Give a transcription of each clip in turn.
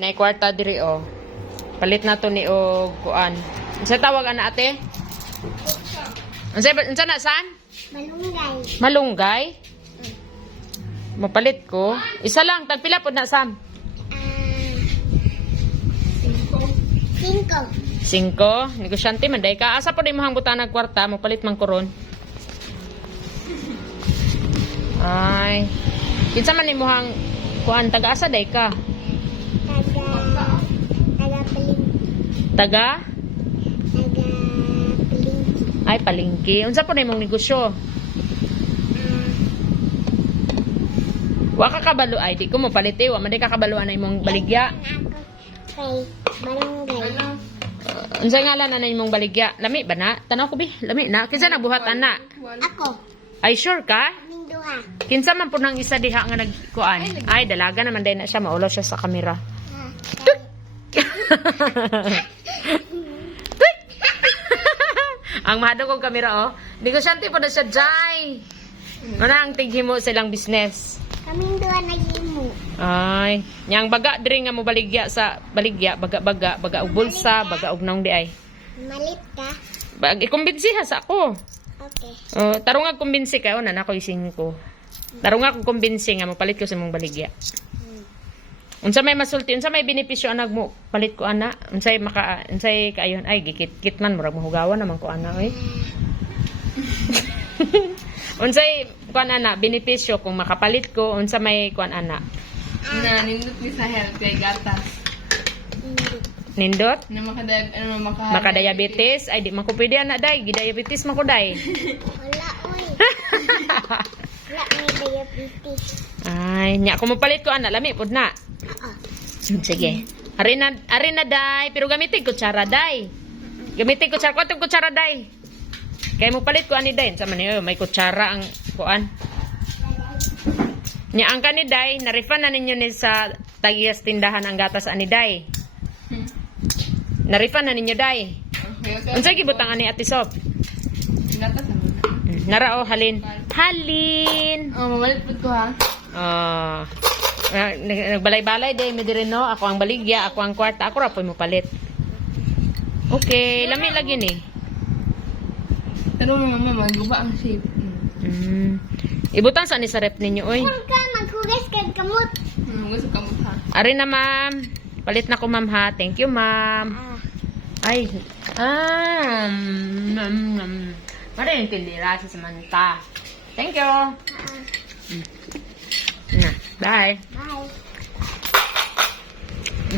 Nay kwarta diri o. Palit na to ni og kuan. Unsa tawag ana ate? Unsa na san? Malunggay. Malunggay? Mapalit ko. Isa lang, tagpila pod na Sam. 5. 5. Negosyante man day ka. Asa po di mo hangbutan ng kwarta, mapalit man koron. Ay. Kinsa man imuhang kuan taga-asa day ka? Taga? Ay palengke. Unsa po na imong negosyo? Wa ka kabalo ay di ko mo palite wa man di ka kabalo na imong baligya. Kay malunggay. Unsa ngalan na imong baligya? Lami ba na? Tanaw ko bi, lami na. Kinsa nabuhat ana? Ako. Ay sure ka? Minduha. Kinsa man po nang isa diha nga nagkuan? Ay dalaga naman day na siya maulo siya sa kamera. Ang mahado kong kamera oh. Negosyante po na siya Jai. Ano ang tighimo silang business? Kaming duha naghimo. Ay, nyang baga diri nga mo baligya sa baligya, baga og bulsa, baga og naong di ay. Malit ka? Bag ikumbinsiha sa ako. Okay. Tarong nga kumbinsi kayo na nako ising ko. Tarong nga kung kumbinsi nga mo palit ko sa imong baligya. Unsa may masulti, unsa may benepisyo anag mo palit ko ana? Unsay kaayon ay gikit-kit man murag mahugawan naman ko ana oy. Unsay kuan ana benepisyo kung makapalit ko unsa may kuan ana? Na nindot ni sa health kay gatas. Nindot? Na Maka-diabetes ay di man ko pwede ana day, gi-diabetes man ko day. Wala oy. Wala may diabetes. Ay, nya kung mapalit ko ana lami pud na. Sige. Ari na day, pero gamitin kutsara day. Gamitin kutsara ko tong kutsara day. Kay mo palit ko ani day, sa man may kutsara ang kuan. Nya ang kaniday, na-refund na ninyo ni sa tagiyas tindahan ang gatas ani day. Na-refund na ninyo day. Unsay gibutang ani Ate Sob? Gatas ano? Nara o halin. Halin. Mabalit po ko ha. Nagbalay-balay day mi diri no. Ako ang baligya, ako ang kwarta, ako ra po mo palit. Okay, lami lagi ni. Pero mama, maguba ang shape. Ibutang sa ni sa rep ninyo oy. Huwag ka maghugas kag kamot. Gusto ka mo ha. Ari na ma'am. Palit na ko ma'am ha. Thank you ma'am. Ay. Mara yung tindira sa Samantha. Thank you. Na, bye. Bye.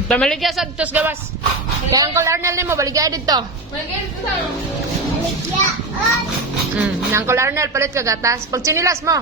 Pamaligya sa ditos gawas. Kaya Uncle Arnel ni mo, baligya dito. Magiging ko sa Maligya. Uncle Arnel, palit ka gatas. Pag sinilas mo.